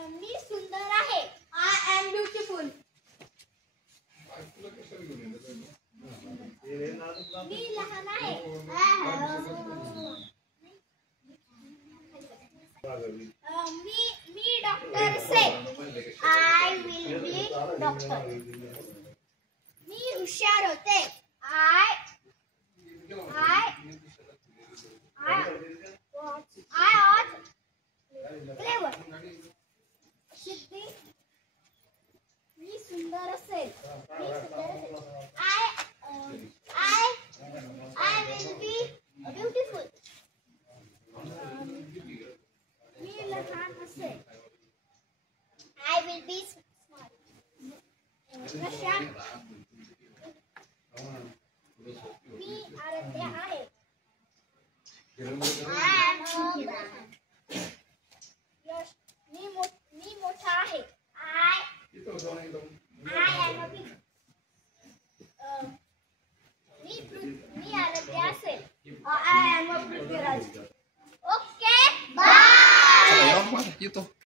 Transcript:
मी सुंदर आहे. I am beautiful. मी लहान आहे. मी डॉक्टर असेल. I will be doctor. मी हुशार होते. I clever. सिद्धी. मी सुंदर असेल. I will be beautiful. मी लहान असेल. I will be smart. Prashant. मी आराध्य आहे. यश. मी मोठा आहे. मी आराध्य असेल. I am a Prithviraj. Okay bye.